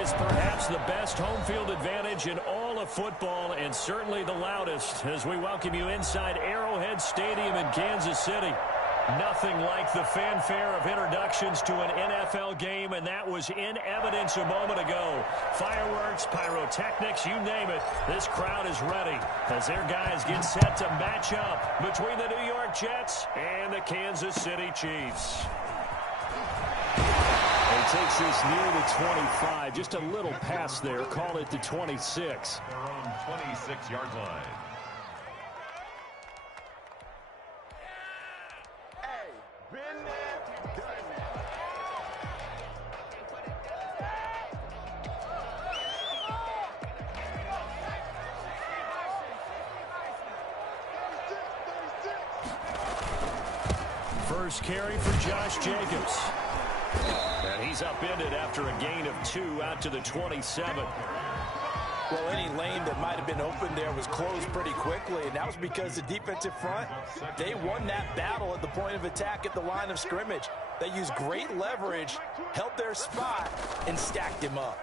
is perhaps the best home field advantage in all of football, and certainly the loudest, as we welcome you inside Arrowhead Stadium in Kansas City. Nothing like the fanfare of introductions to an NFL game, and that was in evidence a moment ago. Fireworks, pyrotechnics, you name it. This crowd is ready as their guys get set to match up between the New York Jets and the Kansas City Chiefs. He takes this near the 25, just a little pass there. Call it the 26. Their own 26-yard line. First carry for Josh Jacobs. And he's upended after a gain of 2 out to the 27. Well, any lane that might have been open there was closed pretty quickly, and that was because the defensive front, they won that battle at the point of attack at the line of scrimmage. They used great leverage, held their spot, and stacked him up.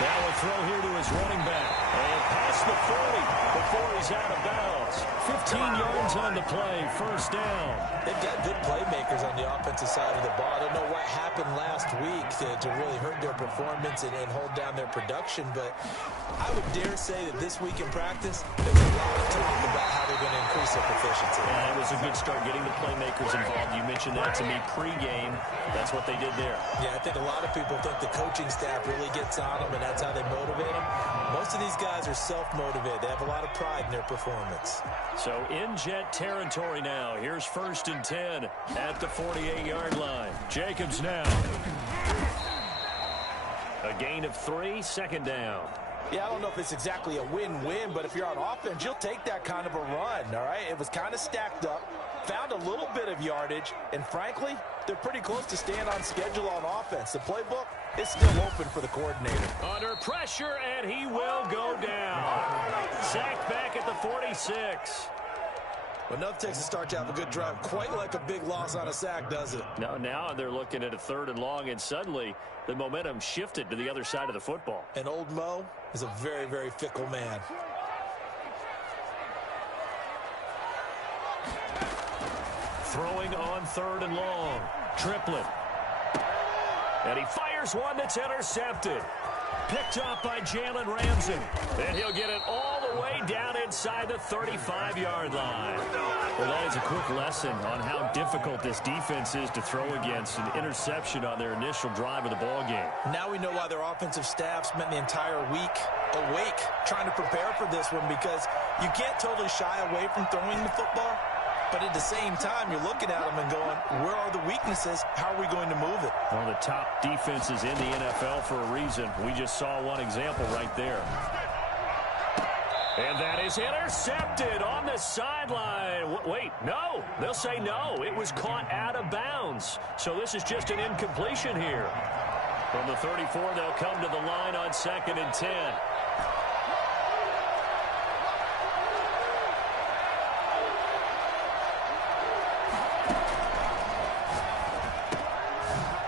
Now a throw here to his running back. And past the 40 before he's out of bounds. 15 yards on the play, first down. They've got good playmakers on the offensive side of the ball. I don't know what happened last week to really hurt their performance and hold down their production, but I would dare say that this week in practice, there's a lot of talk about how they're going to increase their proficiency. Yeah, it was a good start getting the playmakers involved. You mentioned that to me pregame. That's what they did there. Yeah, I think a lot of people think the coaching staff really gets on them, and that's how they motivate them. Most of these guys are self-motivated. They have a lot of pride in their performance. So in Jet territory now. Here's 1st and 10 at the 48-yard line. Jacobs now. A gain of 3, second down. Yeah, I don't know if it's exactly a win-win, but if you're on offense, you'll take that kind of a run, all right? It was kind of stacked up, found a little bit of yardage, and frankly, they're pretty close to staying on schedule on offense. The playbook is still open for the coordinator. Under pressure, and he will go down. Sacked back at the 46. Well, enough takes to start to have a good drive. Quite like a big loss on a sack, does it? No, now they're looking at a 3rd and long, and suddenly the momentum shifted to the other side of the football. And old Mo is a very, very fickle man. Throwing on 3rd and long. Triplet. And he fires one that's intercepted. Picked up by Jalen Ramsey. And he'll get it all the way down inside the 35-yard line. Well, that is a quick lesson on how difficult this defense is to throw against. An interception on their initial drive of the ballgame. Now we know why their offensive staff spent the entire week awake trying to prepare for this one, because you can't totally shy away from throwing the football. But at the same time, you're looking at them and going, where are the weaknesses? How are we going to move it? One of the top defenses in the NFL for a reason. We just saw one example right there. And that is intercepted on the sideline. Wait, no. They'll say no. It was caught out of bounds. So this is just an incompletion here. From the 34, they'll come to the line on 2nd and 10.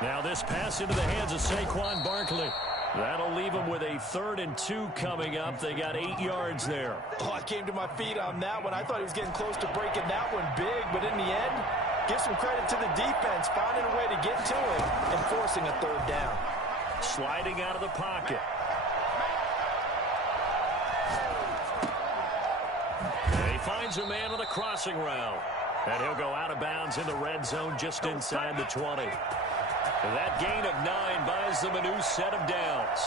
Now this pass into the hands of Saquon Barkley. That'll leave them with a 3rd and 2 coming up. They got 8 yards there. Oh, I came to my feet on that one. I thought he was getting close to breaking that one big, but in the end, give some credit to the defense, finding a way to get to him and forcing a 3rd down. Sliding out of the pocket. And he finds a man on the crossing route. And he'll go out of bounds in the red zone just inside the 20. And that gain of 9 buys them a new set of downs.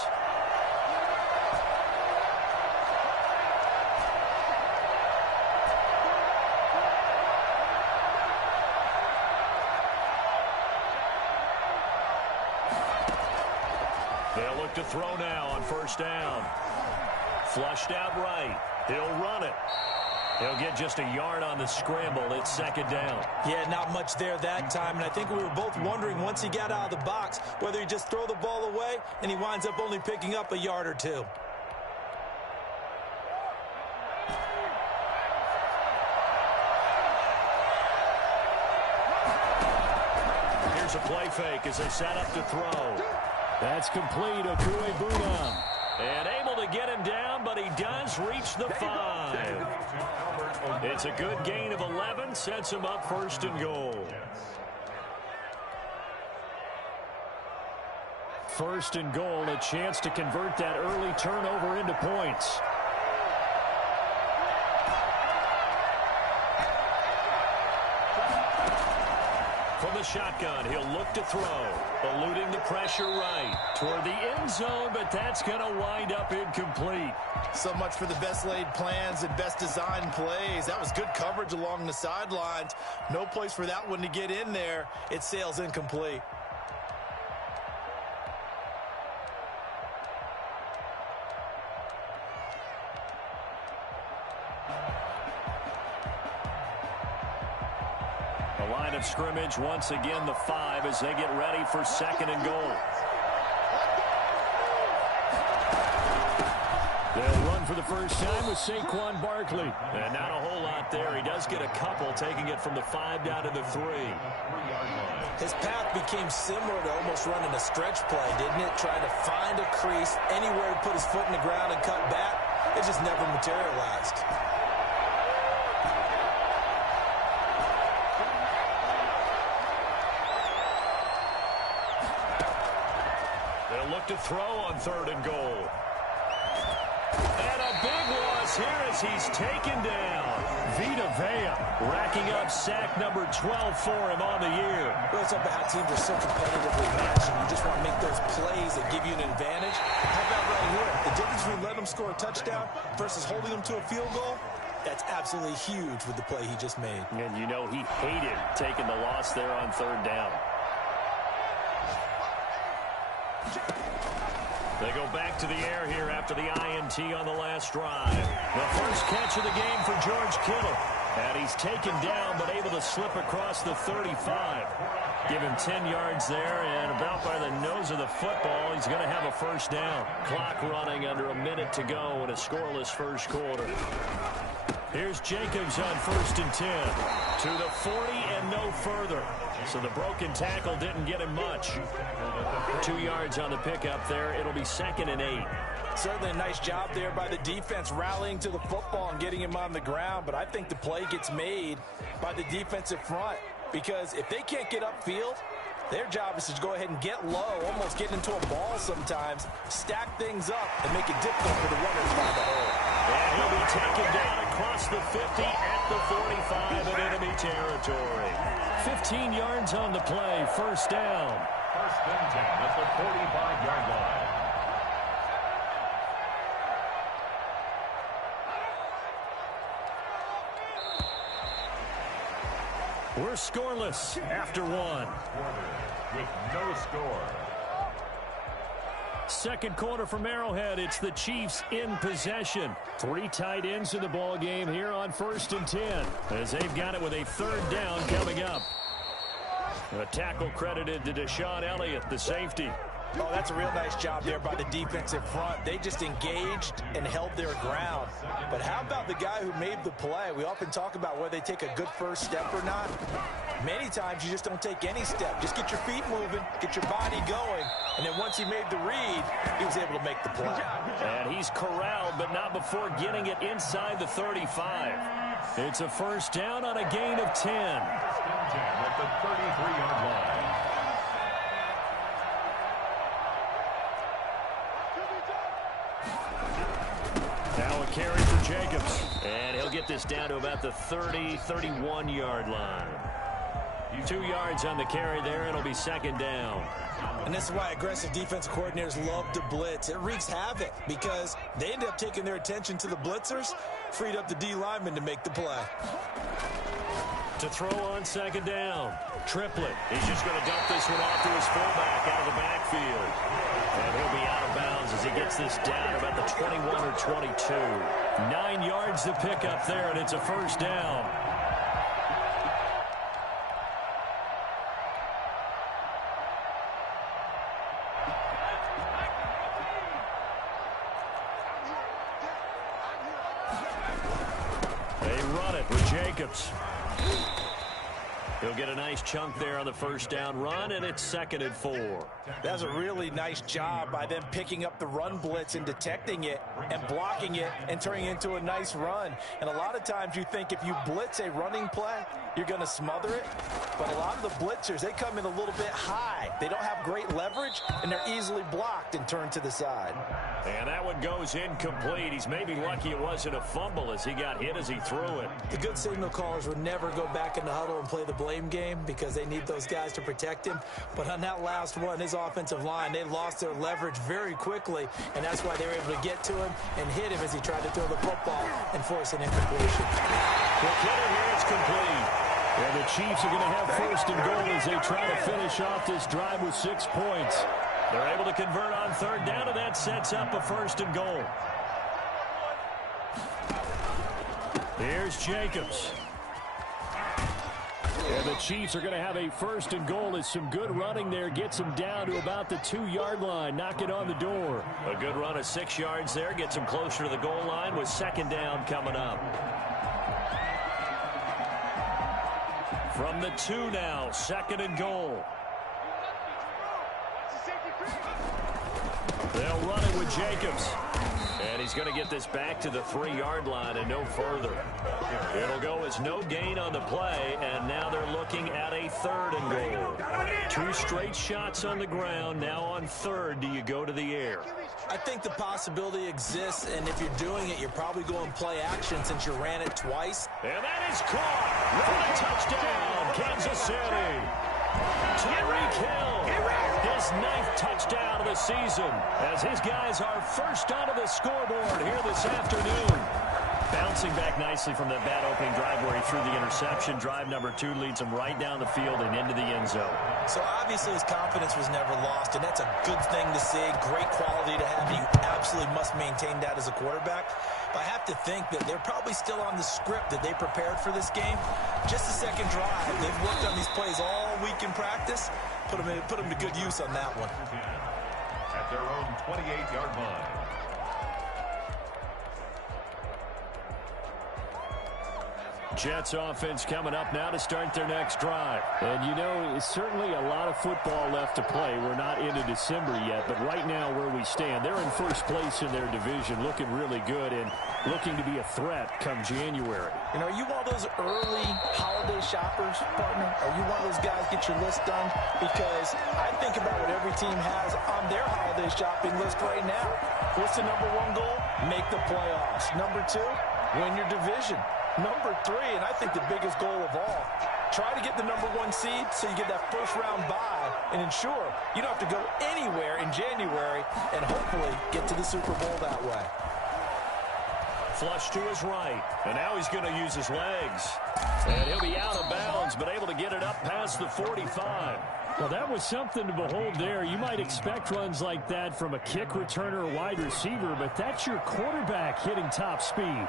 They'll look to throw now on 1st down. Flushed out right. He'll run it. He'll get just a yard on the scramble. It's 2nd down. Yeah, not much there that time, and I think we were both wondering once he got out of the box whether he just throw the ball away, and he winds up only picking up a yard or 2. a play fake as they set up to throw. That's complete. Okuebuna. And able to get him down, but he does reach the 5. It's a good gain of 11. Sets him up 1st and goal. 1st and goal, a chance to convert that early turnover into points. From the shotgun, he'll look to throw. Eluding the pressure right toward the end zone, but that's going to wind up incomplete. So much for the best laid plans and best designed plays. That was good coverage along the sidelines. No place for that one to get in there. It sails incomplete. The line of scrimmage, once again, the 5 as they get ready for 2nd and goal. They'll run for the first time with Saquon Barkley. And not a whole lot there. He does get a couple, taking it from the 5 down to the 3. His path became similar to almost running a stretch play, didn't it? Trying to find a crease, anywhere to put his foot in the ground and cut back. It just never materialized. They'll look to throw on 3rd and goal. And a big loss here as he's taken down. Vita Vea racking up sack number 12 for him on the year. Well, it's about how teams are so competitively matched, and you just want to make those plays that give you an advantage. How about right here? The difference between letting them score a touchdown versus holding them to a field goal, that's absolutely huge with the play he just made. And you know he hated taking the loss there on 3rd down. They go back to the air here after the INT on the last drive. The first catch of the game for George Kittle. And he's taken down but able to slip across the 35. Give him 10 yards there, and about by the nose of the football, he's going to have a 1st down. Clock running under a minute to go in a scoreless 1st quarter. Here's Jacobs on 1st and 10. To the 40 and no further. So the broken tackle didn't get him much. 2 yards on the pickup there. It'll be 2nd and 8. Certainly a nice job there by the defense rallying to the football and getting him on the ground. But I think the play gets made by the defensive front. Because if they can't get upfield, their job is to go ahead and get low, almost get into a ball sometimes, stack things up, and make it difficult for the runners to find the hole. And he'll be taken down across the 50 at the 45 in enemy territory. 15 yards on the play, 1st down. 1st and 10 at the 45-yard line. We're scoreless after 1. With no score. 2nd quarter from Arrowhead. It's the Chiefs in possession. 3 tight ends in the ball game here on 1st and 10 as they've got it with a 3rd down coming up. A tackle credited to Deshaun Elliott, the safety. Oh, that's a real nice job there by the defensive front. They just engaged and held their ground. But how about the guy who made the play? We often talk about whether they take a good first step or not. Many times you just don't take any step. Just get your feet moving, get your body going, and then once he made the read, he was able to make the play. And he's corralled, but not before getting it inside the 35. It's a 1st down on a gain of 10. 10 at the 33-yard line. Now a carry for Jacobs. And he'll get this down to about the 30, 31-yard line. 2 yards on the carry there. It'll be 2nd down. And this is why aggressive defensive coordinators love to blitz. It wreaks havoc because they end up taking their attention to the blitzers, freed up the D lineman to make the play. To throw on 2nd down. Triplett. He's just going to dump this one off to his fullback out of the backfield. And he'll be out of bounds as he gets this down about the 21 or 22. 9 yards to pick up there, and it's a 1st down. They run it with Jacobs. He'll get a nice chunk there on the first down run, and it's 2nd and 4. That's a really nice job by them picking up the run blitz and detecting it and blocking it and turning it into a nice run. And a lot of times you think if you blitz a running play, you're going to smother it. But a lot of the blitzers, they come in a little bit high. They don't have great leverage, and they're easily blocked and turned to the side. And that one goes incomplete. He's maybe lucky it wasn't a fumble as he got hit as he threw it. The good signal callers would never go back in the huddle and play the blame game because they need those guys to protect him. But on that last one, his offensive line, they lost their leverage very quickly, and that's why they were able to get to him and hit him as he tried to throw the football and force an incompletion. The hitter here is complete. And the Chiefs are going to have 1st and goal as they try to finish off this drive with 6 points. They're able to convert on 3rd down, and that sets up a 1st and goal. Here's Jacobs. And the Chiefs are going to have a 1st and goal as some good running there gets them down to about the 2-yard line. Knock it on the door. A good run of 6 yards there gets them closer to the goal line with 2nd down coming up. From the 2 now, 2nd and goal. They'll run it with Jacobs. And he's going to get this back to the 3-yard line and no further. It'll go as no gain on the play, and now they're looking at a 3rd and goal. 2 straight shots on the ground. Now on 3rd, do you go to the air? I think the possibility exists, and if you're doing it, you're probably going play action since you ran it twice. And that is caught. Run a touchdown, Kansas City. Tyreek Hill, his 9th touchdown of the season, as his guys are first onto the scoreboard here this afternoon. Bouncing back nicely from that bad opening drive where he threw the interception. Drive number 2 leads him right down the field and into the end zone. So obviously his confidence was never lost, and that's a good thing to see. Great quality to have. You absolutely must maintain that as a quarterback. But I have to think that they're probably still on the script that they prepared for this game. Just the 2nd drive. They've worked on these plays all week in practice. Put them to good use on that one. At their own 28-yard line. Jets offense coming up now to start their next drive. And, you know, certainly a lot of football left to play. We're not into December yet, but right now where we stand, they're in 1st place in their division, looking really good and looking to be a threat come January. You know, are you one of those early holiday shoppers, partner? Are you one of those guys get your list done? Because I think about what every team has on their holiday shopping list right now. What's the number 1 goal? Make the playoffs. Number 2, win your division. Number 3, and I think the biggest goal of all, try to get the number 1 seed so you get that 1st round bye and ensure you don't have to go anywhere in January and hopefully get to the Super Bowl that way. Flush to his right, and now he's going to use his legs. And he'll be out of bounds, but able to get it up past the 45. Well, that was something to behold there. You might expect runs like that from a kick returner or wide receiver, but that's your quarterback hitting top speed.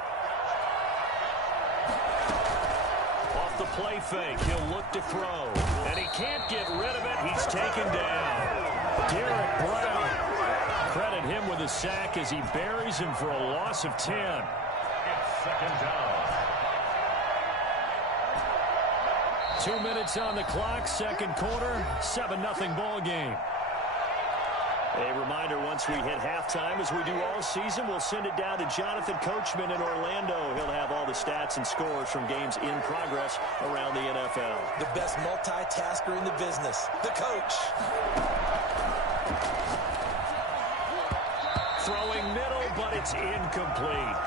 Off the play fake, he'll look to throw. And he can't get rid of it. He's taken down. Derek Brown. Credit him with a sack as he buries him for a loss of 10. It's 2nd down. 2 minutes on the clock, 2nd quarter, 7-0 ball game. A reminder, once we hit halftime, as we do all season, we'll send it down to Jonathan Coachman in Orlando. He'll have all the stats and scores from games in progress around the NFL. The best multitasker in the business, the coach. Throwing middle, but it's incomplete.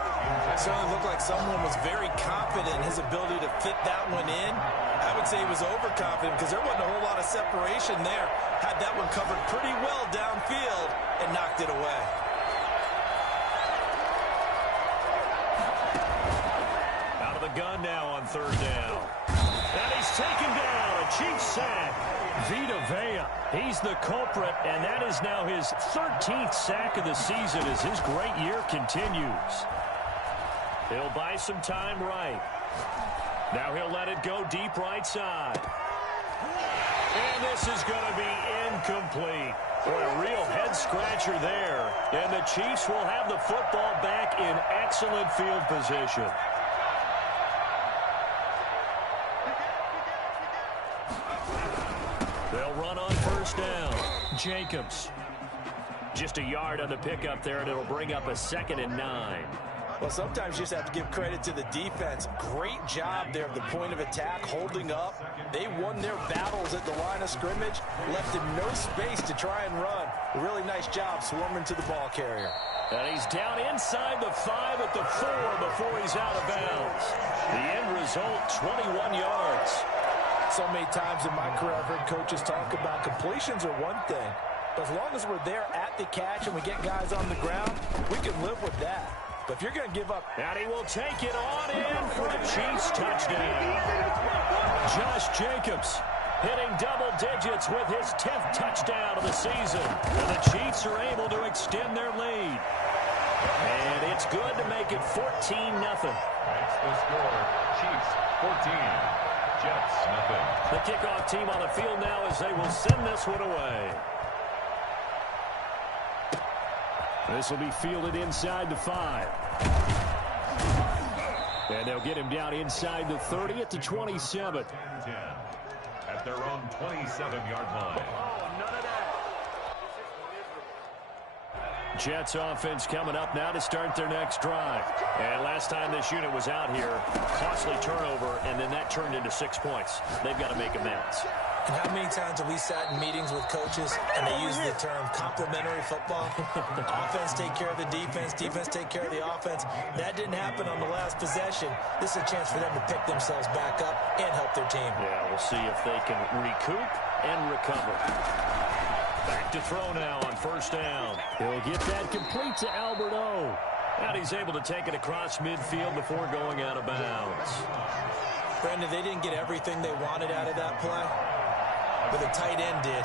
It certainly looked like someone was very confident in his ability to fit that one in. I would say he was overconfident because there wasn't a whole lot of separation there. Had that one covered pretty well downfield and knocked it away. Out of the gun now on 3rd down. And he's taken down. A Chiefs sack. Vita Vea, he's the culprit, and that is now his 13th sack of the season as his great year continues. He'll buy some time right. Now he'll let it go deep right side. And this is going to be incomplete. Boy, a real head-scratcher there. And the Chiefs will have the football back in excellent field position. They'll run on first down. Jacobs. Just a yard on the pickup there, and it'll bring up a 2nd and 9. Well, sometimes you just have to give credit to the defense. Great job there at the point of attack, holding up. They won their battles at the line of scrimmage, left him no space to try and run. A really nice job swarming to the ball carrier. And he's down inside the 5 at the 4 before he's out of bounds. The end result, 21 yards. So many times in my career, I've heard coaches talk about completions are one thing. But as long as we're there at the catch and we get guys on the ground, we can live with that. But if you're going to give up... And he will take it on in for a Chiefs touchdown. Josh Jacobs hitting double digits with his 10th touchdown of the season. And the Chiefs are able to extend their lead. And it's good to make it 14-0. That's the score. Chiefs 14. Jets nothing. The kickoff team on the field now as they will send this one away. This will be fielded inside the 5. And they'll get him down inside the 30 at the 27. 10 at their own 27-yard line. Jets offense coming up now to start their next drive. And last time this unit was out here, costly turnover, and then that turned into 6 points. They've got to make amends. And how many times have we sat in meetings with coaches and they use the term complementary football? Offense take care of the defense, defense take care of the offense. That didn't happen on the last possession. This is a chance for them to pick themselves back up and help their team. Yeah, we'll see if they can recoup and recover. Back to throw now on first down. He'll get that complete to Albert O. And he's able to take it across midfield before going out of bounds. Brandon, they didn't get everything they wanted out of that play, but the tight end did.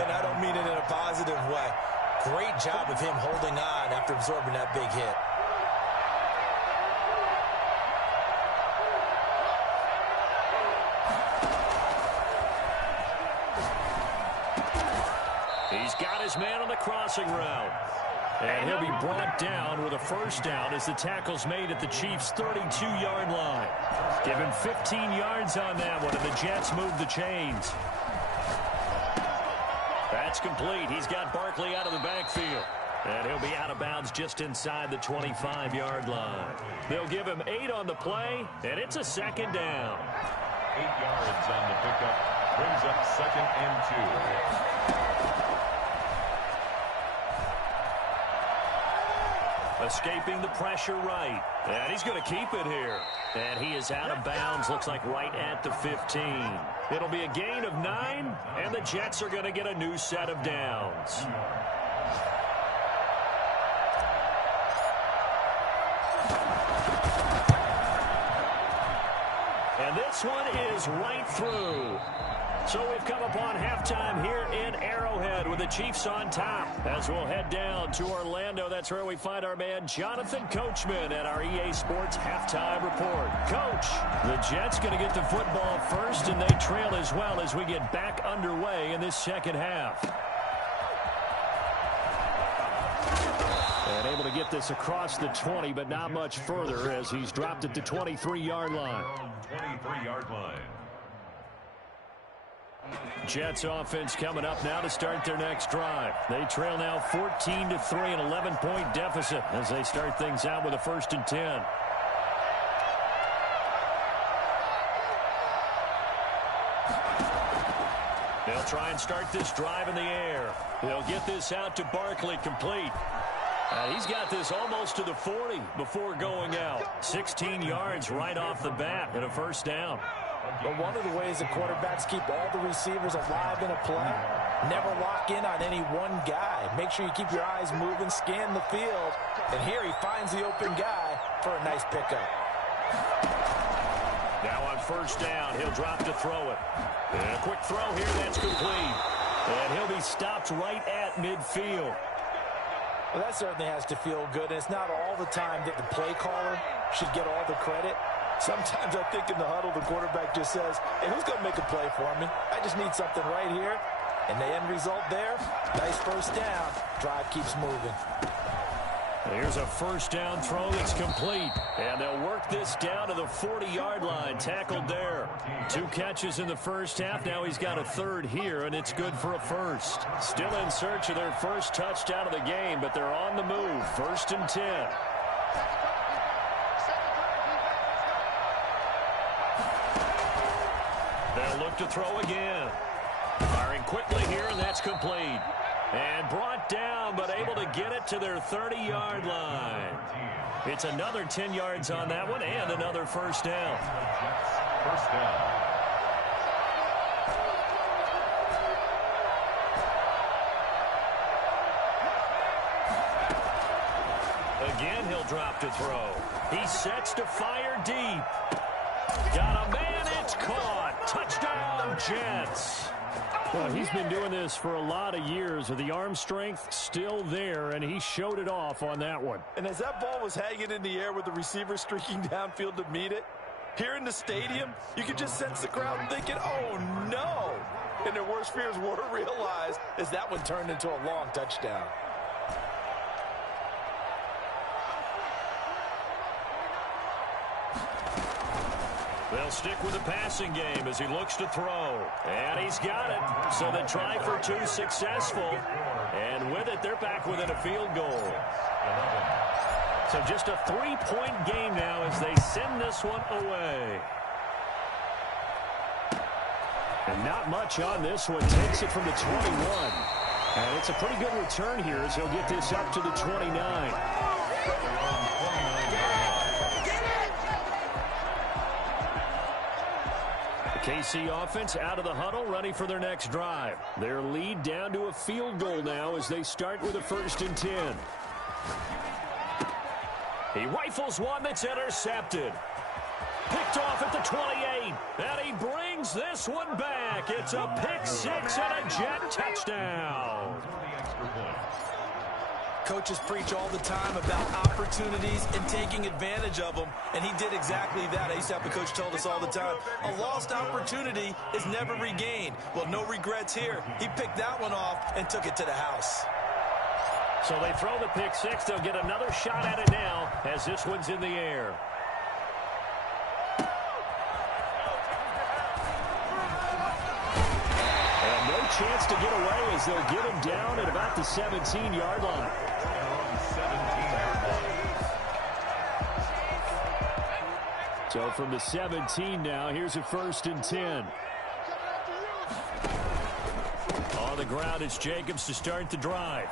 And I don't mean it in a positive way. Great job of him holding on after absorbing that big hit. He's got his man on the crossing route. And he'll be brought down with a first down as the tackle's made at the Chiefs' 32-yard line. Give him 15 yards on that one, and the Jets move the chains. That's complete. He's got Barkley out of the backfield. And he'll be out of bounds just inside the 25-yard line. They'll give him 8 on the play, and it's a 2nd down. 8 yards on the pickup. Brings up 2nd and 2. Escaping the pressure right. And he's going to keep it here. And he is out of bounds, looks like right at the 15. It'll be a gain of 9, and the Jets are going to get a new set of downs. And this one is right through. So we've come upon halftime here in Arrowhead with the Chiefs on top. As we'll head down to Orlando, that's where we find our man Jonathan Coachman at our EA Sports Halftime Report. Coach, the Jets going to get the football first, and they trail as well as we get back underway in this second half. And able to get this across the 20, but not much further as he's dropped at the 23-yard line. 23-yard line. Jets offense coming up now to start their next drive. They trail now 14-3, an 11-point deficit as they start things out with a 1st and 10. They'll try and start this drive in the air. They'll get this out to Barkley, complete. He's got this almost to the 40 before going out. 16 yards right off the bat and a 1st down. But one of the ways the quarterbacks keep all the receivers alive in a play, never lock in on any one guy. Make sure you keep your eyes moving, scan the field. And here he finds the open guy for a nice pickup. Now on 1st down, he'll drop to throw it. And a quick throw here, that's complete. And he'll be stopped right at midfield. Well, that certainly has to feel good. And it's not all the time that the play caller should get all the credit. Sometimes I think in the huddle, the quarterback just says, hey, who's going to make a play for me? I just need something right here. And the end result there, nice 1st down. Drive keeps moving. Here's a first down throw that's complete. And they'll work this down to the 40-yard line. Tackled there. 2 catches in the first half. Now he's got a third here, and it's good for a first. Still in search of their first touchdown of the game, but they're on the move. 1st and 10. They'll look to throw again. Firing quickly here, and that's complete. And brought down, but able to get it to their 30-yard line. It's another 10 yards on that one, and another first down. First down. Again, he'll drop to throw. He sets to fire deep. Got a man, it's caught. Touchdown, Jets. Well, he's been doing this for a lot of years with the arm strength still there, and he showed it off on that one. And as that ball was hanging in the air with the receiver streaking downfield to meet it, here in the stadium, you could just sense the crowd thinking, oh, no. And their worst fears were realized as that one turned into a long touchdown. They'll stick with the passing game as he looks to throw. And he's got it. So the try for 2 successful. And with it, they're back within a field goal. So just a 3-point game now as they send this one away. And not much on this one. Takes it from the 21. And it's a pretty good return here as he'll get this up to the 29. KC offense out of the huddle, ready for their next drive. Their lead down to a field goal now as they start with a 1st and 10. He rifles one that's intercepted. Picked off at the 28. And he brings this one back. It's a pick 6 and a Jet touchdown. Coaches preach all the time about opportunities and taking advantage of them, and he did exactly that. I used to have a coach told us all the time, a lost opportunity is never regained. Well, no regrets here. He picked that one off and took it to the house. So they throw the pick 6. They'll get another shot at it now as this one's in the air. And no chance to get away as they'll get him down at about the 17-yard line. So from the 17 now, here's a 1st and 10. On the ground, it's Jacobs to start the drive.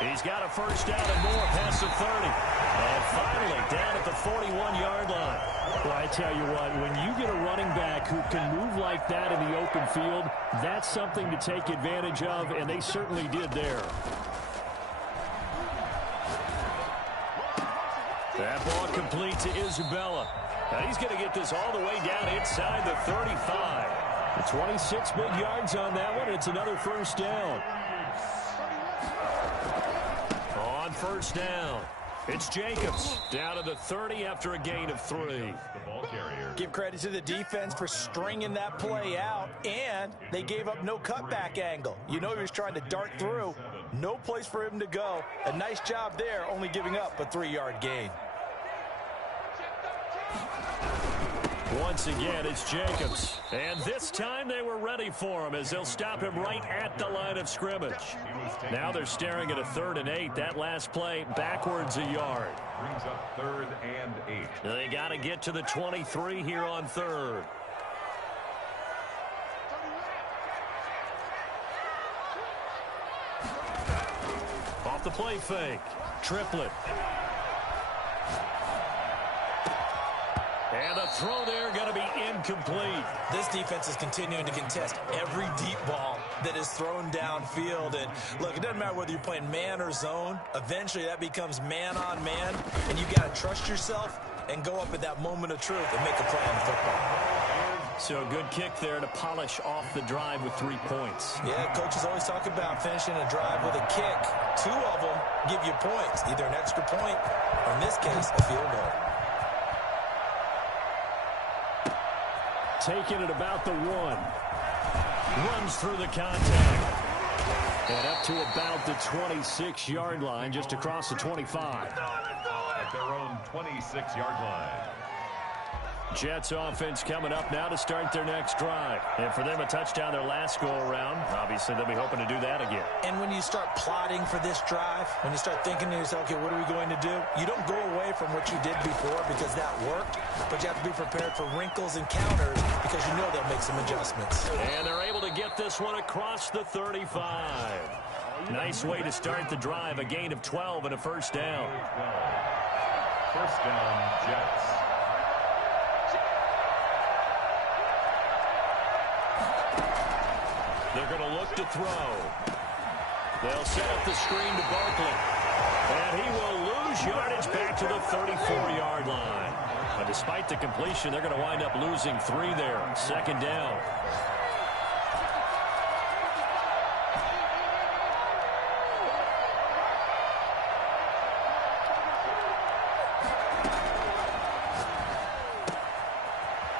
He's got a first down and more past the 30. And finally, down at the 41-yard line. Well, I tell you what, when you get a running back who can move like that in the open field, that's something to take advantage of, and they certainly did there. That ball complete to Isabella. Now he's going to get this all the way down inside the 35. 26 big yards on that one. It's another first down. On first down, it's Jacobs down to the 30 after a gain of 3. Give credit to the defense for stringing that play out, and they gave up no cutback angle. You know he was trying to dart through. No place for him to go. A nice job there, only giving up a 3-yard gain. Once again, it's Jacobs. And this time they were ready for him as they'll stop him right at the line of scrimmage. Now they're staring at a 3rd and 8. That last play backwards a yard. Brings up 3rd and 8. They got to get to the 23 here on 3rd. Off the play fake. Triplet. And the throw there going to be incomplete. This defense is continuing to contest every deep ball that is thrown downfield. And look, it doesn't matter whether you're playing man or zone. Eventually that becomes man on man. And you got to trust yourself and go up at that moment of truth and make a play on the football. So a good kick there to polish off the drive with 3 points. Yeah, coaches always talk about finishing a drive with a kick. 2 of them give you points, either an extra point or in this case, a field goal. Taking it about the 1. Runs through the contact. And up to about the 26-yard line, just across the 25. At their own 26-yard line. Jets offense coming up now to start their next drive. And for them, a touchdown their last go-around. Obviously, they'll be hoping to do that again. And when you start plotting for this drive, when you start thinking to yourself, okay, what are we going to do? You don't go away from what you did before because that worked, but you have to be prepared for wrinkles and counters because you know they'll make some adjustments. And they're able to get this one across the 35. Nice way to start the drive, a gain of 12 and a first down. First down, Jets. They're going to look to throw. They'll set up the screen to Barkley. And he will lose yardage back to the 34-yard line. But despite the completion, they're going to wind up losing 3 there. Second down.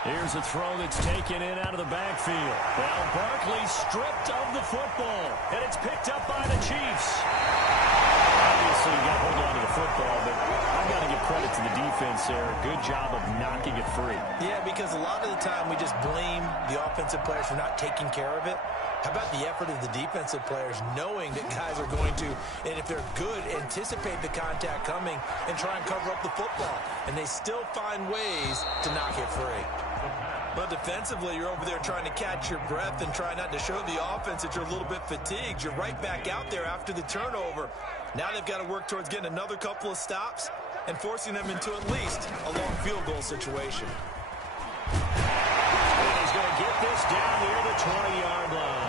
Here's a throw that's taken in out of the backfield. Well, Barkley stripped of the football, and it's picked up by the Chiefs. Obviously, you got to hold on to the football, but I've got to give credit to the defense there. Good job of knocking it free. Yeah, because a lot of the time we just blame the offensive players for not taking care of it. How about the effort of the defensive players knowing that guys are going to, and if they're good, anticipate the contact coming and try and cover up the football. And they still find ways to knock it free. But defensively, you're over there trying to catch your breath and try not to show the offense that you're a little bit fatigued. You're right back out there after the turnover. Now they've got to work towards getting another couple of stops and forcing them into at least a long field goal situation. He's going to get this down near the 20-yard line.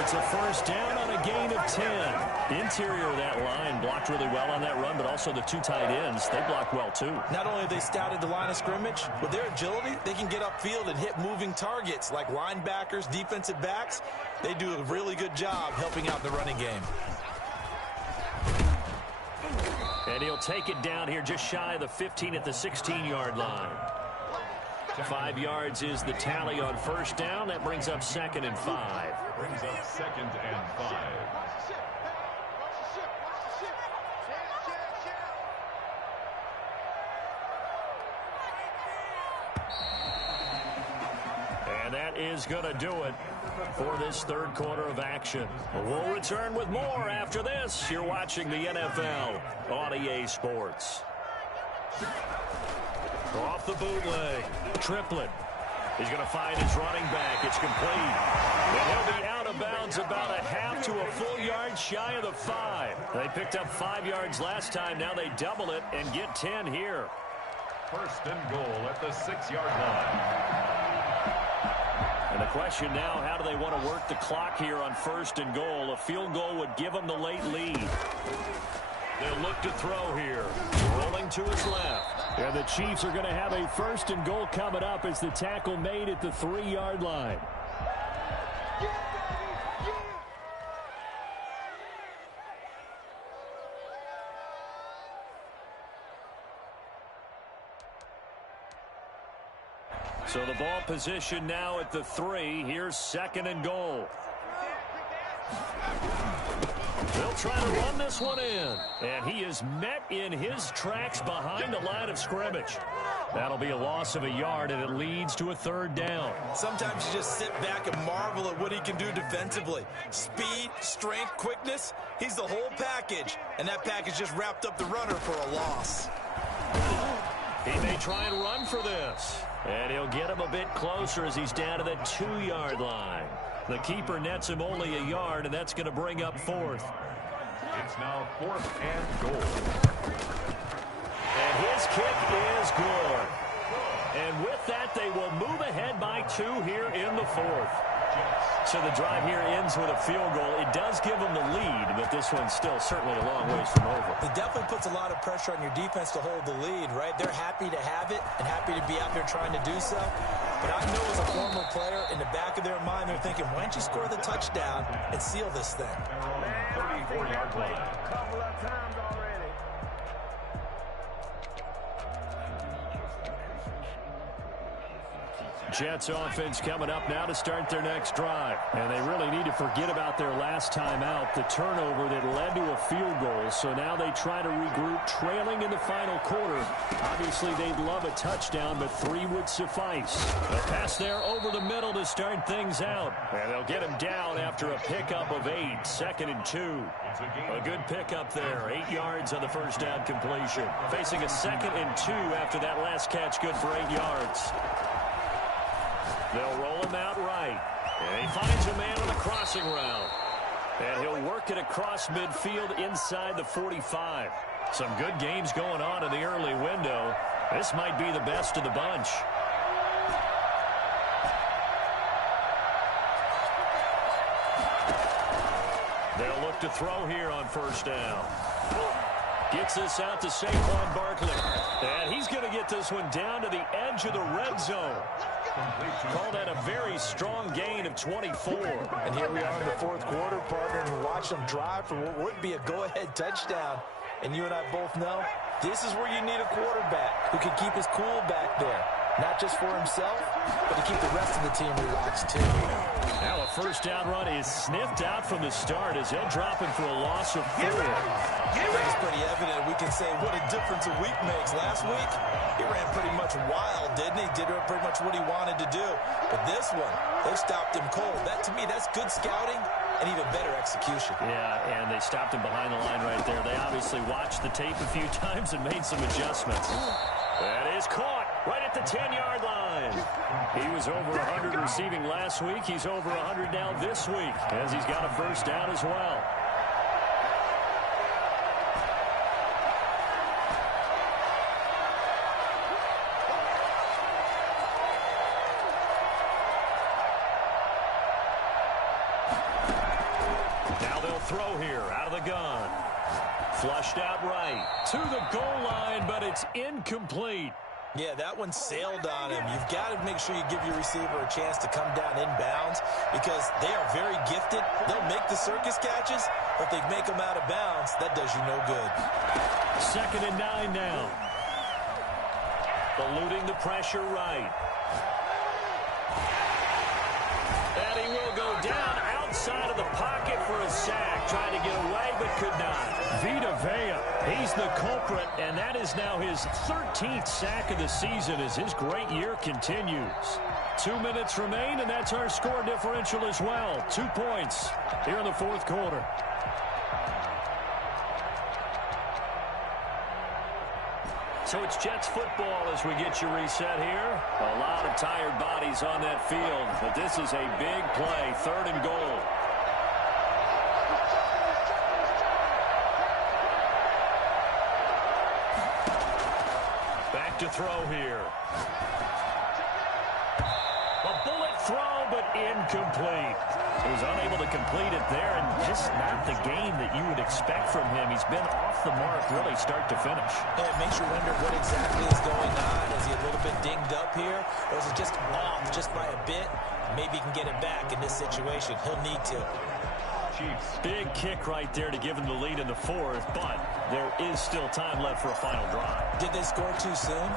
It's a first down on a gain of 10. Interior of that line blocked really well on that run, but also the 2 tight ends, they blocked well too. Not only have they scouted the line of scrimmage, with their agility, they can get upfield and hit moving targets like linebackers, defensive backs. They do a really good job helping out the running game. And he'll take it down here just shy of the 15 at the 16-yard line. 5 yards is the tally on first down. That brings up 2nd and 5. Brings up 2nd and 5. And that is going to do it for this third quarter of action. We'll return with more after this. You're watching the NFL on EA Sports. Off the bootleg. Triplet. He's going to find his running back. It's complete. And he'll be out of bounds about a half to a full yard shy of the 5. They picked up 5 yards last time. Now they double it and get 10 here. First and goal at the 6-yard line. And the question now, how do they want to work the clock here on first and goal? A field goal would give them the late lead. They'll look to throw here. Rolling to his left. And the Chiefs are going to have a first and goal coming up as the tackle made at the 3-yard line. So the ball position now at the 3. Here's 2nd and goal. They'll try to run this one in. And he is met in his tracks behind the line of scrimmage. That'll be a loss of a yard, and it leads to a 3rd down. Sometimes you just sit back and marvel at what he can do defensively. Speed, strength, quickness, he's the whole package. And that package just wrapped up the runner for a loss. He may try and run for this. And he'll get him a bit closer as he's down to the 2-yard line. The keeper nets him only a yard, and that's going to bring up 4th. It's now 4th and goal. And his kick is good. And with that, they will move ahead by 2 here in the 4th. So the drive here ends with a field goal. It does give them the lead, but this one's still certainly a long ways from over. It definitely puts a lot of pressure on your defense to hold the lead, right? They're happy to have it and happy to be out there trying to do so. But I know as a former player, in the back of their mind, they're thinking, why don't you score the touchdown and seal this thing? 34-yard line. Couple of times already. Jets offense coming up now to start their next drive. And they really need to forget about their last time out, the turnover that led to a field goal. So now they try to regroup, trailing in the final quarter. Obviously, they'd love a touchdown, but 3 would suffice. They'll pass there over the middle to start things out. And they'll get him down after a pickup of 8, 2nd and 2. A good pickup there, 8 yards on the first down completion. Facing a 2nd and 2 after that last catch, good for 8 yards. They'll roll him out right. And he finds a man on a crossing route. And he'll work it across midfield inside the 45. Some good games going on in the early window. This might be the best of the bunch. They'll look to throw here on first down. Gets this out to Saquon Barkley. And he's going to get this one down to the edge of the red zone. Call that a very strong gain of 24. And here we are in the 4th quarter, partner, and watch them drive for what would be a go-ahead touchdown. And you and I both know this is where you need a quarterback who can keep his cool back there. Not just for himself, but to keep the rest of the team relaxed, too. Now a first down run is sniffed out from the start as he'll drop him for a loss of 4. I think it's pretty evident. We can say what a difference a week makes. Last week, he ran pretty much wild, didn't he? Did pretty much what he wanted to do. But this one, they stopped him cold. That, to me, that's good scouting and even better execution. Yeah, and they stopped him behind the line right there. They obviously watched the tape a few times and made some adjustments. That is caught right at the 10-yard line. He was over 100 receiving last week. He's over 100 now this week as he's got a first down as well. Now they'll throw here out of the gun. Flushed out right to the goal line, but it's incomplete. Yeah, that one sailed on him. You've got to make sure you give your receiver a chance to come down inbounds because they are very gifted. They'll make the circus catches, but if they make them out of bounds, that does you no good. 2nd and 9 now. Eluding the pressure right. And he will go down outside of the pocket for a sack. Trying to get away, but could not. Vita Vea, he's the culprit, and that is now his 13th sack of the season as his great year continues. 2 minutes remain, and that's our score differential as well. 2 points here in the 4th quarter. So it's Jets football as we get you reset here. A lot of tired bodies on that field, but this is a big play, 3rd and goal. Back to throw here. A bullet throw, but incomplete. He was unable to complete it there, and just not the game that you would expect from him. He's been off the mark really start to finish. And it makes you wonder what exactly is going on. Is he a little bit dinged up here, or is it just off just by a bit? Maybe he can get it back in this situation. He'll need to. Chiefs. Big kick right there to give him the lead in the 4th, but there is still time left for a final drive. Did they score too soon?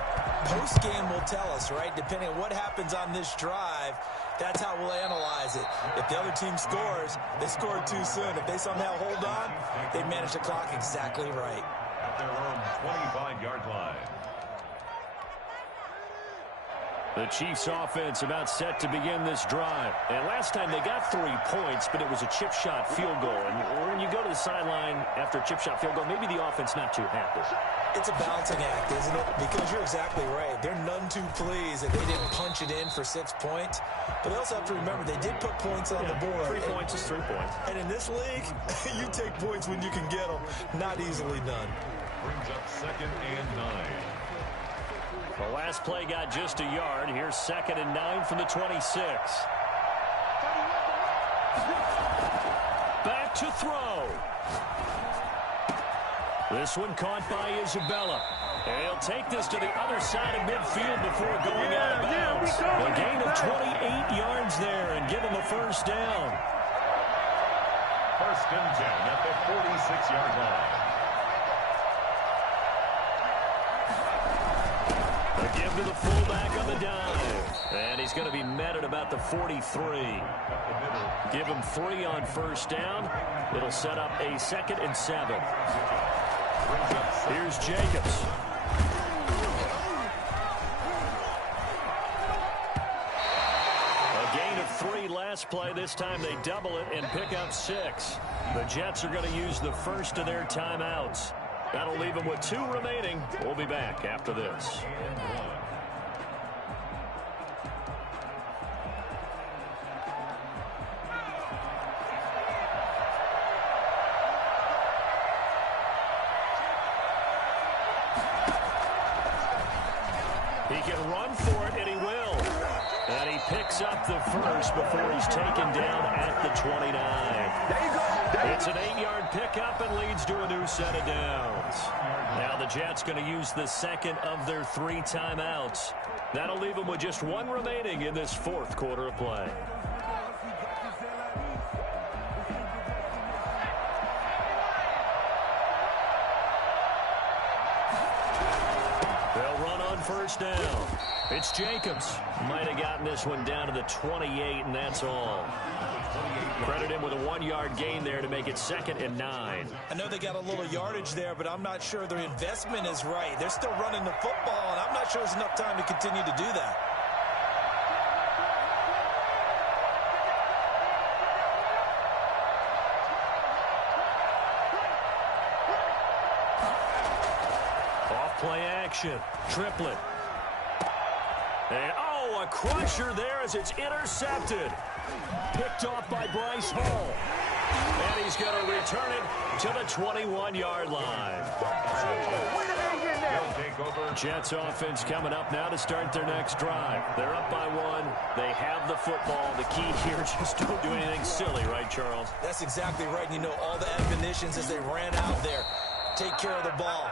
Post-game will tell us, right? Depending on what happens on this drive, that's how we'll analyze it. If the other team scores, they scored too soon. If they somehow hold on, they manage the clock exactly right. At their own 25-yard line. The Chiefs offense about set to begin this drive. And last time they got 3 points, but it was a chip shot field goal. And when you go to the sideline after a chip shot field goal, maybe the offense not too happy. It's a balancing act, isn't it? Because you're exactly right. They're none too pleased that they didn't punch it in for 6 points. But they also have to remember they did put points on the board. 3 points is 3 points. And in this league, you take points when you can get them. Not easily done. Brings up 2nd and 9. The last play got just a yard. Here's 2nd and 9 from the 26. Back to throw. This one caught by Isabella. And he'll take this to the other side of midfield before going out of bounds. A gain of 28 yards there and give him a first down. 1st and 10 at the 46-yard line. A give to the fullback on the dive. And he's going to be met at about the 43. Give him 3 on first down. It'll set up a 2nd and 7. Here's Jacobs. A gain of 3 last play. This time they double it and pick up 6. The Jets are going to use the first of their timeouts. That'll leave them with 2 remaining. We'll be back after this. He can run for it, and he will. And he picks up the first before he's taken down at the 29. There you go. It's an 8-yard pickup and leads to a new set of downs. Now the Jets going to use the second of their 3 timeouts. That'll leave them with just 1 remaining in this 4th quarter of play. They'll run on first down. It's Jacobs. Might have gotten this one down to the 28, and that's all. Credit him with a 1-yard gain there to make it 2nd and 9. I know they got a little yardage there, but I'm not sure their investment is right. They're still running the football, and I'm not sure there's enough time to continue to do that. Off-play action. Triplet. And, oh, a crusher there as it's intercepted. Picked off by Bryce Hall. And he's going to return it to the 21-yard line. Jets offense coming up now to start their next drive. They're up by 1. They have the football. The key here, just don't do anything silly, right, Charles? That's exactly right. You know, all the admonitions as they ran out there. Take care of the ball.